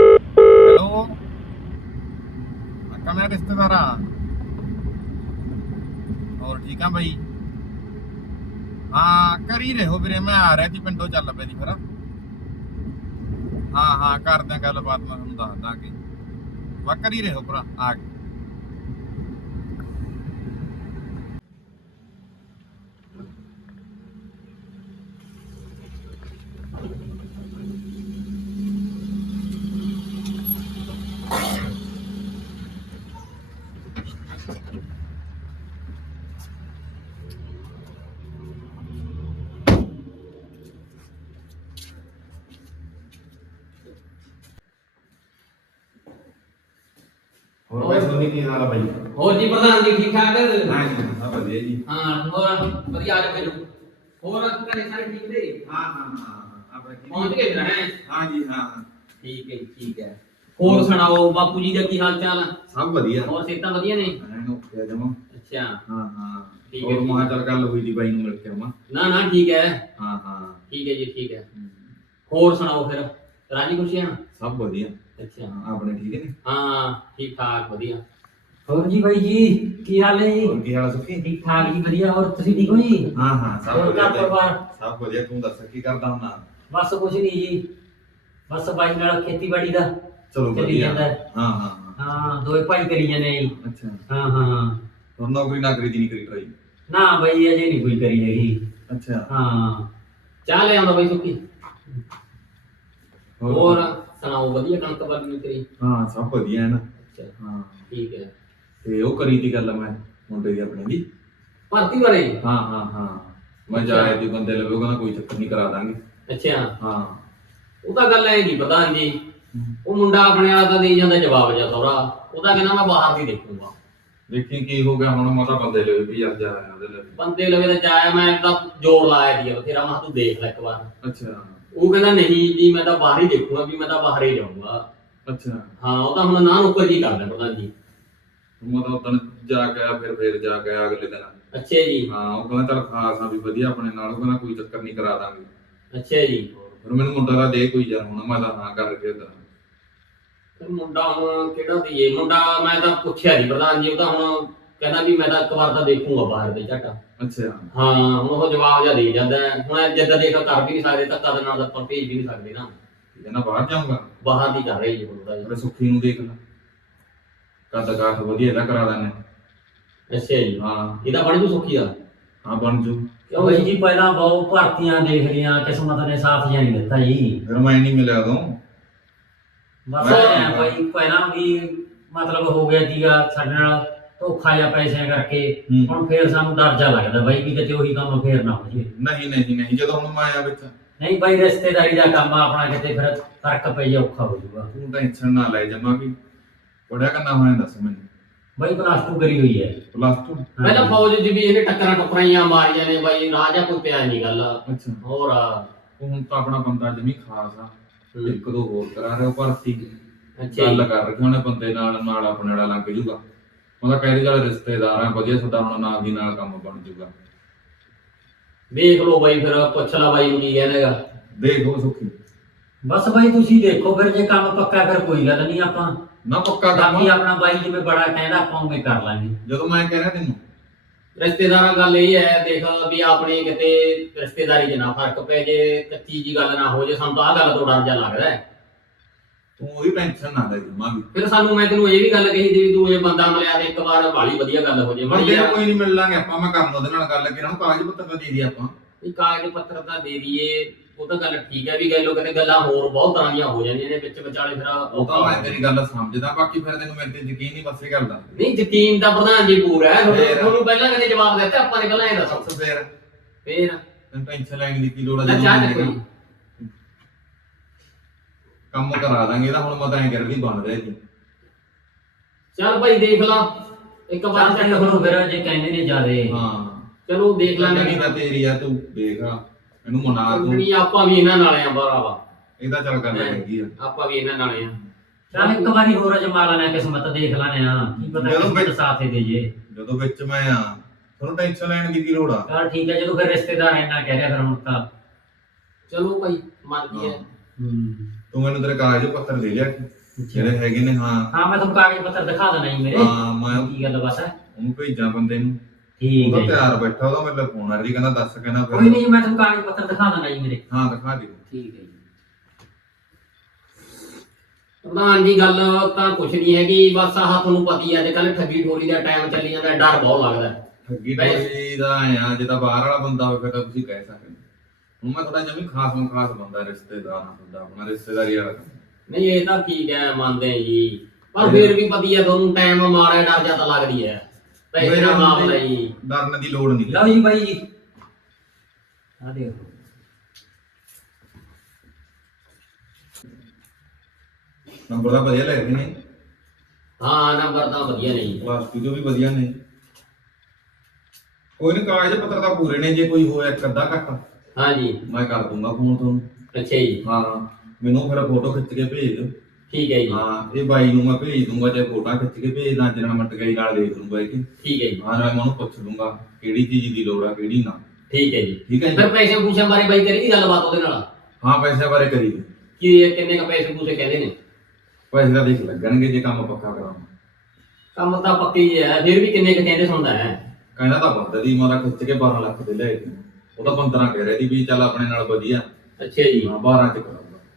Hello Akka ਮੇਰਾ ਰਿਸ਼ਤੇਦਾਰਾ ਹੋਰ ਠੀਕ ਆ ਬਾਈ ਹਾਂ ਕਰ ਹੀ ਰਹੇ ਹੋ ਵੀਰੇ ਮੈਂ ਆ ਰਿਹਾ ਸੀ ਪਿੰਡੋਂ ਚੱਲ ਪਿਆ ਦੀ ਫਿਰ ਹਾਂ ਹਾਂ, ਕਰਦੇ ਆਂ ਗੱਲਬਾਤ, ਮੈਂ ਤੁਹਾਨੂੰ ਦੱਸ ਦਾਂਗੇ ਵਾ ਕਰੀ ਰਹੋ ਭਰਾ, ਆ ਕੇ। ਸੋਨੀ ਕੀ ਹਾਲ ਆ ਬਾਈ। ਹੋਰ ਜੀ ਪ੍ਰਧਾਨ ਜੀ ਠੀਕ ਠਾਕ ਹਾਂ? ਜੀ ਸਭ ਵਧੀਆ ਜੀ। ਹਾਂ ਹੋਰ ਵਧੀਆ ਆ ਹੋਰ ਘਰੇ ਸਾਰੇ ਠੀਕ ਨੇ? ਹਾਂ ਹਾਂ ਹਾਂ ਆਪਣੇ ਪਹੁੰਚ ਗਏ ਫਿਰ ਹੈਂ? ਹਾਂ ਜੀ ਹਾਂ ਠੀਕ ਹੈ ਠੀਕ ਹੈ। ਹੋਰ ਸੁਣਾਓ ਬਾਪੂ ਜੀ ਦਾ ਕੀ ਹਾਲ ਚਾਲ ਆ? ਸਭ ਵਧੀਆ। ਹੋਰ ਸਿਹਤਾਂ ਵਧੀਆ ਨੇ? ਐਨ ਓਕੇ ਜਮਾ। ਅੱਛਾ। ਹਾਂ ਹਾਂ। ਠੀਕ ਹੈ, ਮਾਂ। ਚੱਲ ਗੱਲ ਹੋਈ ਦੀ ਬਾਈ ਨੂੰ ਮਿਲ ਕੇ ਆਵਾਂ ਨਾ ਨਾ ਠੀਕ ਹੈ। ਹਾਂ ਹਾਂ। ਠੀਕ ਹੈ ਜੀ ਠੀਕ ਹੈ। ਹੋਰ ਸੁਣਾਓ ਫਿਰ ਰਾਜੀ ਖੁਸ਼ੀਆਂ? ਸਭ ਵਧੀਆ। ਅੱਛਾ। ਆਪਣੇ ਠੀਕ ਨੇ। ਹਾਂ ਠੀਕ ਠਾਕ ਵਧੀਆ। ਹੋਰ ਜੀ ਬਾਈ ਜੀ ਕੀ ਹਾਲ ਹੈ ਜੀ? ਹੋਰ ਕੀ ਹਾਲ ਆ ਸੁਖੀ? ਠੀਕ ਠਾਕ ਜੀ ਵਧੀਆ। ਹੋਰ ਤੁਸੀਂ ਠੀਕ ਹੋ ਜੀ? ਹਾਂ ਹਾਂ ਸਭ ਹੋਰ ਵਧੀਆ ਘਰ ਜੀ। ਪਰਿਵਾਰ? ਸਭ ਵਧੀਆ ਤੂੰ ਦੱਸ ਕੀ ਕਰਦਾ ਹੁੰਨਾ ਬਸ ਕੁਝ ਨਹੀਂ ਜੀ। ਬਸ ਬਾਈ ਨਾਲ ਖੇਤੀਬਾੜੀ ਦਾ ਚਲੋ ਚੱਲੀ ਵਧੀਆ। ਜਾਂਦਾ। ਹੈ। ਹਾਂ ਹਾਂ। ਹਾਂ ਹਾਂ ਦੋਵੇਂ ਭਾਈ ਕਰੀ ਜਾਂਦੇ ਜੀ। ਅੱਛਾ। ਹਾਂ ਹਾਂ ਹੋਰ ਨੌਕਰੀ ਨਾਕਰੀ ਦੀ ਨਹੀਂ ਕਰੀ ਟਰਾਈ? ਨਾ ਬਾਈ ਅਜੇ ਨਹੀਂ ਕੋਈ ਕਰੀ ਹੈਗੀ। ਅੱਛਾ। ਹਾਂ। ਚਾਹ ਲੈ ਆਉਂਦਾ ਬਈ ਸੁੱਕੀ ਹੋਰ ਸੁਣਾਓ ਵਧੀਆ ਕਣਕ ਵਾਲੀ ਤੇਰੀ? ਹਾਂ ਸਭ ਵਧੀਆ ਹੈ ਨਾ। ਅੱਛਾ ਹਾਂ। ਠੀਕ ਹੈ। ਤੇ ਉਹ ਕਰੀ ਦੀ ਗੱਲ ਮੈਂ ਮੁੰਡੇ ਦੀ ਆਪਣੇ ਦੀ। ਭਰਤੀ ਬਾਰੇ? ਹਾਂ ਹਾਂ ਹਾਂ। ਮੈਂ ਜਾਇਆ ਦੀ ਬੰਦੇ ਲਵੇ ਉਹ ਕਹਿੰਦਾ ਕੋਈ ਚੱਕਰ ਨਹੀਂ ਕਰਾ ਦਾਂਗੇ। ਅੱਛਾ। ਹਾਂ। ਉਹ ਤਾਂ ਗੱਲ ਐ ਨਹੀਂ ਪਤਾ ਜੀ। ਉਹ ਮੁੰਡਾ ਆਪਣੇ ਵਾਲਾ ਤਾਂ ਦੇਈ ਜਾਂਦਾ ਜਵਾਬ ਜਾਂ ਸੌਰਾ ਉਹ ਤਾਂ ਕਹਿੰਦਾ ਮੈਂ ਬਾਹਰ ਦੀ ਦੇਖੂੰਗਾ। ਦੇਖੀ ਕੀ ਹੋ ਗਿਆ ਹੁਣ ਮਾਤਾ ਬੰਦੇ ਲਵੇ ਵੀ ਯਾਰ ਜਾ ਉਹਦੇ ਲਵੇ। ਬੰਦੇ ਲਵੇ ਤਾਂ ਜਾਇਆ ਮੈਂ ਤਾਂ ਜ਼ੋਰ ਲਾਇਆ ਦੀ ਬਥੇਰਾ। ਮੈਂ ਕਿਹਾ ਤੂੰ ਦੇਖ ਲੈ ਇੱਕ ਵਾਰ। ਅੱਛਾ। ਉਹ ਕਹਿੰਦਾ ਨਹੀਂ ਜੀ ਮੈਂ ਤਾਂ ਬਾਹਰ ਹੀ ਦੇਖੂੰਗਾ ਵੀ ਮੈਂ ਤਾਂ ਬਾਹਰ ਹੀ ਜਾਊਂਗਾ। ਅੱਛਾ। ਹਾਂ ਉਹ ਤਾਂ ਹੁਣ ਨਾ ਨੁੱਕਰ ਜੀ ਕਰਦਾ ਪ੍ਰਧਾਨ ਜੀ ਮਾਤਾ ਉਦੋਂ ਜਾ ਕੇ ਆਇਆ ਫਿਰ ਫਿਰ ਜਾ ਕੇ ਆਇਆ ਅਗਲੇ ਦਿਨ। ਅੱਛਾ ਜੀ। ਹਾਂ ਉਹ ਕਹਿੰਦਾ ਚੱਲ ਖਾਸ ਆ ਵੀ ਵਧੀਆ ਆਪਣੇ ਨਾਲ ਉਹ ਕਹਿੰਦਾ ਕੋਈ ਚੱਕਰ ਨਹੀਂ ਕਰਾ ਦਾਂਗੇ। ਅੱਛਾ ਜੀ। ਫਿਰ ਮੈਨੂੰ ਮੁੰਡਾ ਦਾ ਦੇ ਕੋਈ ਯਾਰ ਹੁਣ ਮੈਂ ਤਾਂ ਹਾਂ ਕਰ ਉਧਰ ਫਿਰ ਮੁੰਡਾ ਹੁਣ ਕਿਹੜਾ ਦੀਏ ਮੁੰਡਾ ਮੈਂ ਤਾਂ ਪੁੱਛਿਆ ਜੀ ਪ੍ਰਧਾਨ ਜੀ ਉਹ ਤਾਂ ਹੁਣ ਕਹਿੰਦਾ ਵੀ ਮੈਂ ਤਾਂ ਇੱਕ ਵਾਰ ਤਾਂ ਦੇਖੂੰਗਾ ਬਾਹਰ ਦੇ ਝੱਟ। ਅੱਛਾ। ਹਾਂ ਹੁਣ ਉਹ ਜਵਾਬ ਜਿਹਾ ਦੇ ਜਾਂਦਾ ਹੈ। ਹੁਣ ਜਿੱਦਾਂ ਦੇਖ ਕਰ ਵੀ ਨਹੀਂ ਸਕਦੇ ਧੱਕਾ ਦੇ ਨਾਲ ਤਾਂ ਆਪਾਂ ਭੇਜ ਵੀ ਨਹੀਂ ਸਕਦੇ ਨਾ। ਕਹਿੰਦਾ ਬਾਹਰ ਜਾਊਂਗਾ। ਬਾਹਰ ਦੀ ਕਰ ਰਹੀ ਜੀ ਮੁੰਡਾ ਜੀ। ਮੇਰੇ ਸੁੱਖੀ ਨੂੰ ਦੇਖ ਲੈ। ਕੱਦ ਕਾਠ ਵਧੀਆ ਇਹਦਾ ਕਰਾ ਦਾਨੇ ਅੱਛਾ ਜੀ। ਹਾਂ। ਇਹਦਾ ਬਣ ਜੂ ਸੁੱਖੀ ਦਾ ਹਾਂ ਬਣ ਜੂ ਕਿਉਂ ਜੀ ਪਹਿਲਾਂ ਬਹੁਤ ਭਰਤੀਆਂ ਦੇਖ ਲੀਆਂ ਕਿਸਮਤ ਨੇ ਸਾਥ ਜਿਹਾ ਨਹੀਂ ਦਿੱਤਾ ਜੀ। ਫਿਰ ਮੈਂ ਨਹੀਂ ਮਿਲਿਆ ਉਦੋਂ। ਬਸ ਐਂ ਬਾਈ ਪਹਿਲਾਂ ਵੀ ਮਤਲਬ ਹੋ ਗਿਆ ਸੀਗਾ ਸਾਡੇ ਨਾਲ। ਧੋਖਾ ਜਾਂ ਪੈਸਿਆਂ ਕਰਕੇ ਹੂੰ। ਹੁਣ ਫੇਰ ਸਾਨੂੰ ਡਰ ਜਾ ਲੱਗਦਾ ਬਾਈ ਵੀ ਕਿਤੇ ਉਹੀ ਕੰਮ ਫੇਰ ਨਾ ਹੋ ਜਾਵੇ। ਨਹੀਂ ਨਹੀਂ ਨਹੀਂ ਜਦੋਂ ਹੁਣ ਮੈਂ ਆਇਆ ਵਿੱਚ। ਨਹੀਂ ਬਾਈ ਰਿਸ਼ਤੇਦਾਰੀ ਦਾ ਕੰਮ ਆ ਆਪਣਾ ਕਿਤੇ ਫਿਰ ਫ਼ਰਕ ਪੈ ਜਾ ਔਖਾ ਹੋ ਜਾਊਗਾ। ਤੂੰ ਟੈਨਸ਼ਨ ਨਾ ਲੈ ਜਮਾ ਵੀ। ਪੜਿਆ ਕਰਨਾ ਹੋਇਆ ਦੱਸ ਮੈਨੂੰ। ਬਾਈ ਪਲੱਸ 2 ਕਰੀ ਹੋਈ ਹੈ। ਪਲੱਸ 2 ਪਹਿਲਾਂ ਫੌਜ 'ਚ ਵੀ ਇਹਨੇ ਟੱਕਰਾਂ ਟੁਕਰਾਈਆਂ ਮਾਰੀਆਂ ਨੇ ਬਾਈ ਰਾਜਾ ਕੋਈ ਪਿਆ ਨਹੀਂ ਗੱਲ। ਅੱਛਾ। ਹੋਰ ਉਹ ਹੁਣ ਤਾਂ ਆਪਣਾ ਬੰਦਾ ਜਮੀ ਖਾਸ ਆ। ਇੱਕ ਦੋ ਹੋਰ ਕਰਾ ਰਿਹਾ ਭਰਤੀ। ਅੱਛਾ ਗੱਲ ਜੀ ਕਰ ਰੱਖੀ ਉਹਨੇ ਬੰਦੇ ਨਾਲ ਨਾਲ ਆਪਣੇ ਨਾਲ ਲੱਗ ਜੂਗਾ ਉਹਦਾ ਕਹਿ ਰਿਹਾ ਰਿਸ਼ਤੇਦਾਰ ਆ ਵਧੀਆ ਤੁਹਾਡਾ ਹੁਣ ਨਾਲ ਦੀ ਨਾਲ ਕੰਮ ਬਣ ਜੂਗਾ। ਵੇਖ ਲਓ ਬਾਈ ਫਿਰ ਪੁੱਛ ਲਾ ਬਾਈ ਨੂੰ ਕੀ ਕਹਿੰਦੇਗਾ ਦੇਖੋ ਸੁਖੀ। ਬਸ ਬਾਈ ਤੁਸੀਂ ਦੇਖੋ ਫਿਰ ਜੇ ਕੰਮ ਪੱਕਾ ਫਿਰ ਕੋਈ ਗੱਲ ਨਹੀਂ ਆਪਾਂ। ਨਾ ਪੱਕਾ ਕੰਮ ਬਾਕੀ ਆਪਣਾ ਬਾਈ ਜਿਵੇਂ ਬੜਾ ਕਹਿੰਦਾ ਆਪਾਂ ਉਵੇਂ ਕਰ ਲਾਂਗੇ। ਜਦੋਂ ਮੈਂ ਕਹਿ ਰਿਹਾ ਤੈਨੂੰ। ਰਿਸ਼ਤੇਦਾਰਾਂ ਗੱਲ ਇਹ ਹੈ ਦੇਖ ਵੀ ਆਪਣੇ ਕਿਤੇ ਰਿਸ਼ਤੇਦਾਰੀ 'ਚ ਨਾ ਫ਼ਰਕ ਪੈ ਜੇ ਕੱਚੀ ਜੀ ਗੱਲ ਨਾ ਹੋ ਜੇ ਸਾਨੂੰ ਤਾਂ ਆਹ ਗੱਲ ਤੋਂ ਡਰ ਜਾ ਲੱਗਦਾ ਹੈ। ਤੂੰ ਉਹਦੀ ਟੈਨਸ਼ਨ ਨਾ ਲੈ ਜਮਾ ਵੀ ਫਿਰ ਸਾਨੂੰ ਮੈਂ ਤੈਨੂੰ ਇਹ ਵੀ ਗੱਲ ਕਹੀ ਸੀ ਵੀ ਤੂੰ ਇਹ ਬੰਦਾ ਮਿਲਿਆ ਤੇ ਇੱਕ ਵਾਰ ਬਾਲੀ ਵਧੀਆ ਗੱਲ ਹੋ ਜੇ ਬੰਦੇ ਨੂੰ ਕੋਈ ਨਹੀਂ ਮਿਲ ਲਾਂਗੇ ਆਪਾਂ ਮੈਂ ਕਰਨ ਉਹਦੇ ਨਾਲ ਗੱਲ ਕਿ ਇਹਨਾਂ ਨੂੰ ਕਾਗਜ਼ ਪੱਤਰ ਤਾਂ ਦੇ ਦੀ ਆਪਾਂ। ਇਹ ਕਾਗਜ਼ ਪੱਤਰ ਤਾਂ ਦੇ ਦਈਏ ਉਹ ਤਾਂ ਗੱਲ ਠੀਕ ਹੈ ਵੀ ਗੱਲੋਂ ਕਿਤੇ ਗੱਲਾਂ ਹੋਰ ਬਹੁਤ ਤਰ੍ਹਾਂ ਦੀਆਂ ਹੋ ਜਾਂਦੀਆਂ ਨੇ ਵਿੱਚ ਵਿਚਾਲੇ ਫਿਰ ਉਹ ਤਾਂ ਮੈਂ ਤੇਰੀ ਗੱਲ ਸਮਝਦਾ ਬਾਕੀ ਫਿਰ ਤੈਨੂੰ ਮੇਰੇ ਤੇ ਯਕੀਨ ਨਹੀਂ ਬਸ ਗੱਲ ਦਾ ਨਹੀਂ ਯਕੀਨ ਤਾਂ ਪ੍ਰਧਾਨ ਜੀ ਪੂਰਾ ਹੈ ਤੁਹਾਨੂੰ- ਪਹਿਲਾਂ ਕਦੇ ਜਵਾਬ ਦਿੱਤਾ ਆਪਾਂ ਨੇ ਪਹਿਲਾਂ ਇਹ ਦੱਸੋ। ਫੇਰ। ਫੇਰ। ਤੈਨੂੰ ਟੈਨਸ਼ਨ ਲੈਣ ਦੀ ਕੀ ਲੋੜ ਆ ਜਦੋਂ ਚਾਹ ਚੱਕੋ ਜੀ। ਕੰਮ ਕਰਾ ਦਾਂਗੇ ਇਹਦਾ ਹੁਣ ਮੈਂ ਤਾਂ ਐਂ ਕਰ ਵੀ ਬਣ ਰਿਹਾ ਜੀ ਚੱਲ ਭਾਈ ਦੇਖ ਲਾ ਇੱਕ ਵਾਰ ਚੱਲ ਤੇ ਹੁਣ ਫਿਰ ਜੇ ਕਹਿੰਦੇ ਨੇ ਜਿਆਦੇ। ਹਾਂ। ਚਲੋ ਦੇਖ ਨਹੀਂ ਲਾਂਗੇ। ਤਾਂ ਤੇਰੀ ਆ ਤੂੰ ਦੇਖ ਆ। ਇਹਨੂੰ ਮਨਾ ਤੂੰ। ਨਹੀਂ ਆਪਾਂ ਵੀ ਇਹਨਾਂ ਨਾਲ ਆ ਬਰਾਵਾ ਇਹਦਾ ਚੱਲ ਗੱਲ ਹੈਗੀ ਆ। ਆਪਾਂ ਵੀ ਇਹਨਾਂ ਨਾਲ ਆ। ਚੱਲ ਇੱਕ ਵਾਰੀ ਹੋਰ ਅਜਮਾ ਲੈਣਾ ਕਿਸਮਤ ਦੇਖ ਲੈਣੇ ਆ ਕੀ ਪਤਾ ਜਦੋਂ ਕਿਸਮਤ ਵਿੱਚ- ਸਾਥ ਦੇ ਜੇ ਜਦੋਂ ਵਿੱਚ ਮੈਂ ਆ ਤੁਹਾਨੂੰ ਟੈਨਸ਼ਨ ਲੈਣ ਦੀ ਕੀ ਲੋੜ ਆ? ਚਲ ਠੀਕ ਹੈ ਜਦੋਂ ਫਿਰ ਰਿਸ਼ਤੇਦਾਰ ਇੰਨਾ ਕਹਿ ਰਿਹਾ ਫਿਰ ਹੁਣ ਤਾਂ। ਚਲੋ ਭਾਈ ਮਰਜ਼ੀ ਹੈ। ਹੂੰ। ਤੂੰ ਮੈਨੂੰ ਤੇਰੇ ਕਾਗਜ਼ ਪੱਤਰ ਦੇ ਲਿਆ ਜਿਹੜੇ ਹੈਗੇ ਨੇ ਹਾਂ। ਹਾਂ ਮੈਂ ਤੁਹਾਨੂੰ ਕਾਗਜ਼ ਪੱਤਰ ਦਿਖਾ ਦੇਣਾ ਜੀ ਮੇਰੇ। ਹਾਂ ਮੈਂ ਕੀ ਗੱਲ ਬਾਤ ਹੈ? ਉਹਨੂੰ ਭੇਜਾਂ ਬੰਦੇ ਨੂੰ। ਠੀਕ ਹੈ ਜੀ। ਤਿਆਰ ਬੈਠਾ ਉਹਦਾ ਮੇਰੇ ਫੋਨ ਆ ਰਹੀ ਕਹਿੰਦਾ ਦੱਸ ਕਹਿੰਦਾ ਕੋਈ ਨਹੀਂ ਮੈਂ ਤੁਹਾਨੂੰ ਕਾਗਜ਼ ਪੱਤਰ ਦਿਖਾ ਦੇਣਾ ਜੀ ਮੇਰੇ। ਹਾਂ ਦਿਖਾ ਦੇ। ਠੀਕ ਹੈ ਜੀ। ਪ੍ਰਧਾਨ ਜੀ ਗੱਲ ਤਾਂ ਕੁਛ ਨਹੀਂ ਹੈਗੀ ਬਸ ਆਹ ਤੁਹਾਨੂੰ ਪਤੀ ਅੱਜ ਕੱਲ ਠੱਗੀ ਠੋਰੀ ਦਾ ਟਾਈਮ ਚੱਲੀ ਜਾਂਦਾ ਡਰ ਬਹੁਤ ਲੱਗਦਾ। ਹੈ। ਠੱਗੀ ਟੋਰੀ ਦਾ ਆਇਆ ਜੇ ਤਾਂ ਬਾਹਰ ਵਾਲਾ ਬੰਦਾ ਹੋਵੇ ਫਿਰ ਤਾਂ ਤੁਸੀਂ ਕਹਿ ਸਕਦੇ ਹੋ। ਹੁਣ ਮੈਂ ਥੋੜਾ ਜਿਹਾ ਵੀ ਖਾਸ ਨੂੰ ਖਾਸ ਬੰਦਾ ਰਿਸ਼ਤੇਦਾਰ ਨਾਲ ਤੁਹਾਡਾ ਆਪਣਾ ਰਿਸ਼ਤੇਦਾਰੀ ਵਾਲਾ। ਕੰਮ। ਨਹੀਂ ਇਹ ਤਾਂ ਠੀਕ ਹੈ ਮੰਨਦੇ ਹਾਂ ਜੀ। ਪਰ ਫਿਰ ਵੀ ਪਤੀ ਹੈ ਤੁਹਾਨੂੰ ਟਾਈਮ ਮਾੜਾ ਡਰ ਜਾਂ ਤਾਂ ਲੱਗਦੀ ਹੈ। ਪੈਸੇ ਦਾ ਮਾਮਲਾ ਜੀ। ਡਰਨ ਦੀ ਲੋੜ ਨਹੀਂ। ਲਓ ਜੀ ਬਾਈ। ਜੀ ਆ ਦੇਖੋ। ਨੰਬਰ ਤਾਂ ਵਧੀਆ ਲੈ ਰਹੇ ਨੇ। ਹਾਂ ਨੰਬਰ ਤਾਂ ਵਧੀਆ ਨਹੀਂ ਵਾਸਤੂ ਜੋ ਵੀ ਵਧੀਆ ਨੇ। ਕੋਈ ਨਹੀਂ ਕਾਗਜ਼ ਪੱਤਰ ਤਾਂ ਪੂਰੇ ਨੇ ਜੇ ਕੋਈ ਹੋਇਆ ਇੱਕ ਅੱਧਾ ਘੱਟ। ਹਾਂ ਜੀ ਮੈਂ ਕਰ ਦੂੰਗਾ ਫੋਨ ਤੁਹਾਨੂੰ। ਅੱਛਾ ਜੀ। ਹਾਂ ਮੈਨੂੰ ਫਿਰ ਫੋਟੋ ਖਿੱਚ ਕੇ ਭੇਜ ਦਿਓ। ਠੀਕ ਹੈ ਜੀ। ਹਾਂ ਇਹ ਬਾਈ ਨੂੰ ਮੈਂ ਭੇਜ ਦੂੰਗਾ ਜੇ ਫੋਟੋਆਂ ਖਿੱਚ ਕੇ ਭੇਜ ਦਾਂ ਜਿਹਨਾਂ ਮਟਕਾਈ ਨਾਲ ਦੇਖ ਲੂੰਗਾ ਇਹ। ਠੀਕ ਹੈ ਜੀ। ਹਾਂ ਮੈਂ ਉਹਨੂੰ ਪੁੱਛ ਲੂੰਗਾ ਕਿਹੜੀ ਚੀਜ਼ ਦੀ ਲੋੜ ਆ ਕਿਹੜੀ ਨਾ। ਠੀਕ ਹੈ ਜੀ। ਠੀਕ ਹੈ ਫਿਰ ਜੀ ਪੈਸੇ ਪੂਸਿਆਂ ਬਾਰੇ ਬਾਈ ਕਰੀ ਦੀ ਗੱਲਬਾਤ ਉਹਦੇ ਨਾਲ? ਹਾਂ ਪੈਸੇ ਬਾਰੇ ਕਰੀ ਕਿ ਕਿੰਨੇ ਕ ਪੈਸੇ ਪੂਸੇ ਕਹਿੰਦੇ ਨੇ? ਪੈਸੇ ਤਾਂ ਦੇਖ ਲੱਗਣਗੇ ਜੇ ਕੰਮ ਪੱਕਾ ਕਰਾਉਣਾ ਕੰਮ ਤਾਂ ਪੱਕੀ ਹੀ ਹੈ ਫਿਰ ਵੀ ਕਿੰਨੇ ਕ ਕਹਿੰਦੇ ਸੁਣਦਾ ਹੈ। ਕਹਿੰਦਾ ਤਾਂ ਵੱਧ ਦੀ ਮਾਰਾ ਖਿੱਚ ਕੇ 12 ਲੱਖ ਦੇ ਲੈ ਉਹ ਤਾਂ 15 ਕਹਿ ਰਿਹਾ ਸੀ ਵੀ ਚੱਲ ਆਪਣੇ ਨਾਲ ਵਧੀਆ। ਅੱਛਾ ਜੀ। ਹਾਂ 12 ਚ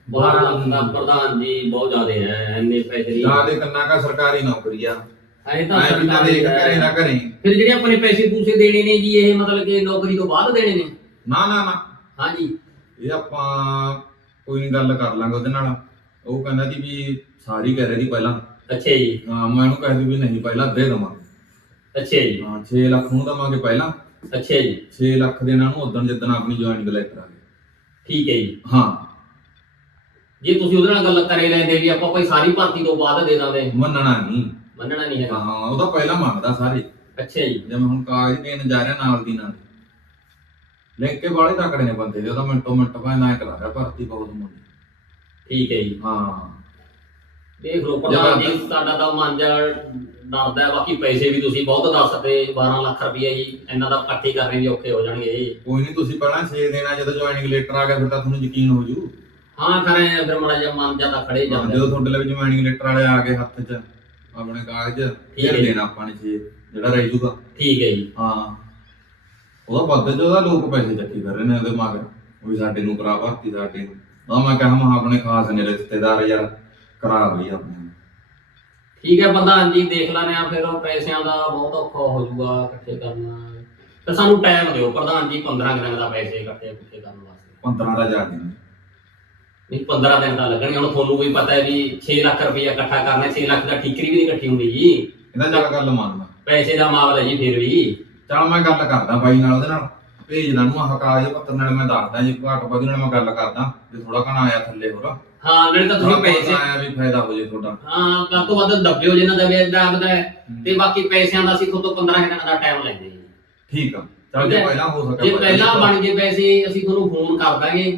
ਬਾਹਰ ਦਾ ਪ੍ਰਧਾਨ ਜੀ ਬਹੁਤ ਜ਼ਿਆਦੇ ਹੈ ਇੰਨੇ ਪੈਸੇ ਨਹੀਂ ਜਾਂ ਦੇ ਕੰਨਾ ਕਾ ਸਰਕਾਰੀ ਨੌਕਰੀ ਆ। ਐ ਤਾਂ ਦੇਖ ਸਰਕਾਰੀ ਘਰੇ ਹੈ। ਨਾ ਘਰੇ। ਫਿਰ ਜਿਹੜੇ ਆਪਣੇ ਪੈਸੇ ਪੂਸੇ ਦੇਣੇ ਨੇ ਜੀ ਇਹ ਮਤਲਬ ਕਿ ਨੌਕਰੀ ਤੋਂ ਬਾਅਦ ਦੇਣੇ ਨੇ? ਨਾ ਨਾ ਨਾ। ਹਾਂਜੀ ਇਹ ਆਪਾਂ ਕੋਈ ਨਹੀਂ ਗੱਲ ਕਰ ਲਾਂਗੇ ਉਹਦੇ ਨਾਲ। ਉਹ ਕਹਿੰਦਾ ਵੀ ਸਾਰੀ ਕਹਿ ਰਹੀ ਪਹਿਲਾਂ। ਅੱਛਾ ਜੀ। ਹਾਂ ਮੈਂ ਉਹਨੂੰ ਕਹਿ ਦਿੱਤੀ ਵੀ ਨਹੀਂ ਪਹਿਲਾਂ ਦੇ ਦਵਾਂ ਅੱਛਾ ਜੀ। ਹਾਂ 6 ਲੱਖ ਨੂੰ ਦਵਾਂਗੇ ਪਹਿਲਾਂ। ਅੱਛਾ ਜੀ। 6 ਲੱਖ ਦੇਣਾ ਨੂੰ ਉਦੋਂ ਜਿੱਦਣ ਆਪਣੀ ਜੁਆਇਨਿੰਗ ਲੈ ਕਰਾਂਗੇ ਠੀਕ ਹੈ ਜੀ। ਹਾਂ। ਜੇ ਤੁਸੀਂ ਉਹਦੇ ਨਾਲ ਗੱਲ ਕਰੇ ਲੈਂਦੇ ਵੀ ਆਪਾਂ ਕੋਈ ਸਾਰੀ ਭਰਤੀ ਤੋਂ ਬਾਅਦ ਦੇ ਦਾਂਗੇ। ਮੰਨਣਾ ਨਹੀਂ। ਮੰਨਣਾ ਨਹੀਂ ਹੈਗਾ। ਹਾਂ ਉਹ ਤਾਂ ਪਹਿਲਾਂ ਮੰਗਦਾ ਸਾਰੇ। ਅੱਛਾ ਜੀ। ਜੇ ਮੈਂ ਹੁਣ ਕਾਗਜ਼ ਦੇਣ ਜਾ ਰਿਹਾ ਨਾਲ ਦੀ ਨਾਲ। ਲਿਖ ਕੇ ਵਾਲੇ ਤਕੜੇ ਨੇ ਬੰਦੇ ਦੇ ਉਹਦਾ ਮਿੰਟੋ ਮਿੰਟ ਭਾਵੇਂ ਨਾ ਕਰਾ ਰਿਹਾ ਭਰਤੀ ਬਹੁਤ ਮੁੰਡੇ ਠੀਕ ਹੈ ਜੀ। ਹਾਂ। ਦੇਖ ਲਓ ਪ੍ਰਧਾਨ ਜੀ ਤੁਹਾਡਾ ਤਾਂ ਮਨ ਜਾ ਡਰਦਾ ਬਾਕੀ ਪੈਸੇ ਵੀ ਤੁਸੀਂ ਬਹੁਤ ਦੱਸਦੇ 12 ਲੱਖ ਰੁਪਏ ਜੀ ਇਹਨਾਂ ਦਾ ਇਕੱਠੇ ਕਰਨੇ ਵੀ ਔਖੇ ਹੋ ਜਾਣਗੇ ਕੋਈ ਨਹੀਂ ਤੁਸੀਂ ਪਹਿਲਾਂ 6 ਦੇਣਾ ਜਦੋਂ ਜੁਆਇਨਿੰਗ ਲੈਟਰ ਆ ਗਿਆ ਫਿਰ ਤਾਂ ਤੁਹਾਨੂੰ ਯਕੀਨ ਹੋ ਜੂ। ਹਾਂ ਕਰੇ ਫਿਰ ਮੜਾ ਜਾ ਮਨ ਜਾ ਤਾਂ ਖੜੇ ਹਾਂ, ਜਾਂਦਾ ਜਦੋਂ ਤੁਹਾਡੇ ਲਈ ਜੁਆਇਨਿੰਗ ਲੈਟਰ ਵਾਲੇ ਆ ਗਏ ਹੱਥ 'ਚ ਆਪਣੇ ਕਾਗਜ਼ ਠੀਕ ਫਿਰ ਹੈ। ਦੇਣਾ ਆਪਾਂ ਨੇ 6 ਜਿਹੜਾ ਰਹਿ ਜੂਗਾ। ਠੀਕ ਹੈ ਜੀ। ਹਾਂ। ਉਹਦਾ ਵੱਧ ਚ ਉਹਦਾ ਲੋਕ ਪੈਸੇ ਚੱਕੀ ਕਰ ਰਹੇ ਨੇ ਉਹਦੇ ਮਗਰ ਵੀ ਸਾਡੇ ਨੂੰ ਕਰਾ ਭਰਤੀ ਸਾਡੇ ਨੂੰ। ਤਾਂ ਮੈਂ ਕਹਾਂ ਮੈਂ ਆਪਣੇ ਖਾਸ ਨੇ ਰਿਸ਼ਤੇਦਾਰ ਯਾਰ ਕਰਾ ਬਈ ਆਪਣੇ ਠੀਕ ਹੈ ਪ੍ਰਧਾਨ ਜੀ ਦੇਖ ਲੈਣੇ ਆ ਫਿਰ ਉਹ ਪੈਸਿਆਂ ਦਾ ਬਹੁਤ ਔਖਾ ਹੋ ਜਾਊਗਾ ਇਕੱਠੇ ਕਰਨਾ। ਤੇ ਸਾਨੂੰ ਟਾਈਮ ਦਿਓ ਪ੍ਰਧਾਨ ਜੀ 15 ਦਿਨਾਂ ਦਾ ਪੈਸੇ ਇਕੱਠੇ ਇਕੱਠੇ ਕਰਨ ਵਾਸਤੇ। 15 ਦਾ ਜਾ ਦੇਣਾ ਨਹੀਂ 15 ਦਿਨ ਤਾਂ ਲੱਗਣਗੇ। ਹੁਣ ਤੁਹਾਨੂੰ ਵੀ ਪਤਾ ਹੈ ਵੀ 6 ਲੱਖ ਰੁਪਏ ਇਕੱਠਾ ਕਰਨਾ 6 ਲੱਖ ਦਾ ਠੀਕਰੀ ਵੀ ਨਹੀਂ ਇਕੱਠੀ ਹੁੰਦੀ ਜੀ। ਇਹਦਾ ਚੱਲ ਗੱਲ ਮੰਨਦਾ ਪੈਸੇ ਦਾ ਮਾਮਲਾ ਜੀ ਫਿਰ ਵੀ। ਚਲ ਮੈਂ ਗੱਲ ਕਰਦਾ ਬਾਈ ਨਾਲ ਉਹਦੇ ਨਾਲ। ਭੇਜਦਾ ਨੂੰ ਆਹ ਕਾਗਜ਼ ਪੱਤਰ ਨਾਲ ਮੈਂ ਦੱਸਦਾ ਜੇ ਘੱਟ ਵੱਧ ਨਾਲ ਮੈਂ ਗੱਲ ਕਰਦਾ ਜੇ ਥੋੜਾ ਘਣਾ ਆਇਆ ਥੱਲੇ ਹੋਰ। ਹਾਂ ਨਾਲੇ ਤਾਂ ਤੁਸੀਂ ਪੈਸੇ ਆਇਆ ਵੀ ਫਾਇਦਾ ਹੋ ਜੇ ਤੁਹਾਡਾ। ਹਾਂ ਵੱਧ ਤੋਂ ਵੱਧ ਦੱਬਿਓ ਜਿੰਨਾ ਦਾ ਵਿਆਜ ਦਾਬਦਾ ਹੈ। ਤੇ ਬਾਕੀ ਪੈਸਿਆਂ ਦਾ ਅਸੀਂ ਤੁਹਾਡੇ ਤੋਂ 15 ਦਿਨਾਂ ਦਾ ਟਾਈਮ ਲੈਂਦੇ ਹਾਂ ਠੀਕ ਆ। ਚਲ ਜੇ। ਪਹਿਲਾਂ ਹੋ ਸਕੇ ਜੇ ਪਹਿਲਾਂ ਬਣ ਗਏ ਪੈਸੇ ਅਸੀਂ ਤੁਹਾਨੂੰ ਫੋਨ ਕਰ ਦਾਂਗੇ।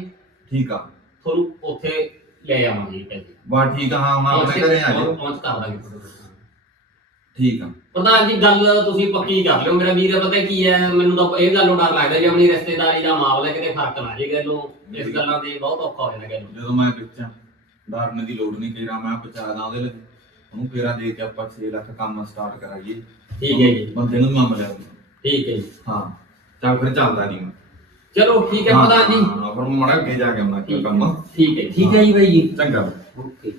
ਠੀਕ ਆ। ਤੁਹਾਨੂੰ ਉੱਥੇ ਲੈ ਆਵਾਂਗੇ ਪੈਸੇ। ਬਾ ਠੀਕ ਆ ਹਾਂ ਮੈਂ ਆਪਣੇ ਘਰੇ ਆ ਜਾਓ। ਪਹੁੰਚ ਕਰ ਦਾਂਗੇ ਤੁਹਾਡੇ ਕੋਲ। ਠੀਕ ਆ। ਪ੍ਰਧਾਨ ਜੀ ਗੱਲ ਤੁਸੀਂ ਪੱਕੀ ਕਰ ਲਿਓ ਮੇਰਾ ਵੀਰ ਪਤਾ ਕੀ ਹੈ ਮੈਨੂੰ ਤਾਂ ਇਹ ਗੱਲੋਂ ਡਰ ਲੱਗਦਾ ਜੇ ਆਪਣੀ ਰਿਸ਼ਤੇਦਾਰੀ ਦਾ ਮਾਮਲਾ ਕਿਤੇ ਫ਼ਰਕ ਨਾ ਜੇ ਗੱਲੋਂ ਇਸ ਗੱਲਾਂ ਤੇ ਬਹੁਤ ਔਖਾ ਹੋ ਜਾਣਾ ਗੱਲੋਂ। ਜਦੋਂ ਮੈਂ ਪਿੱਛਾ ਡਰਨ ਦੀ ਲੋੜ ਨਹੀਂ ਕਿਰਾ ਮੈਂ ਪਹੁੰਚਾਦਾ ਉਹਦੇ ਲਈ। ਉਹਨੂੰ ਕਿਰਾ ਦੇ ਕੇ ਆਪਾਂ 6 ਲੱਖ ਕੰਮ ਸਟਾਰਟ ਕਰਾਈਏ। ਠੀਕ ਹੈ ਜੀ। ਬੰਦੇ ਨੂੰ ਉਹਨੇ। ਠੀਕ ਹੈ ਜੀ। ਹਾਂ। ਚੱਲ ਫਿਰ ਚੱਲਦਾ ਨਹੀਂ ਚਲੋ ਠੀਕ ਹੈ ਪ੍ਰਧਾਨ ਜੀ। ਹਾਂ ਫਿਰ ਮਾੜਾ ਅੱਗੇ ਜਾ ਕੇ ਆਉਣਾ ਕੰਮ। ਠੀਕ ਹੈ ਠੀਕ ਹੈ ਜੀ ਬਾਈ ਜੀ। ਚੰਗਾ। ਓਕੇ।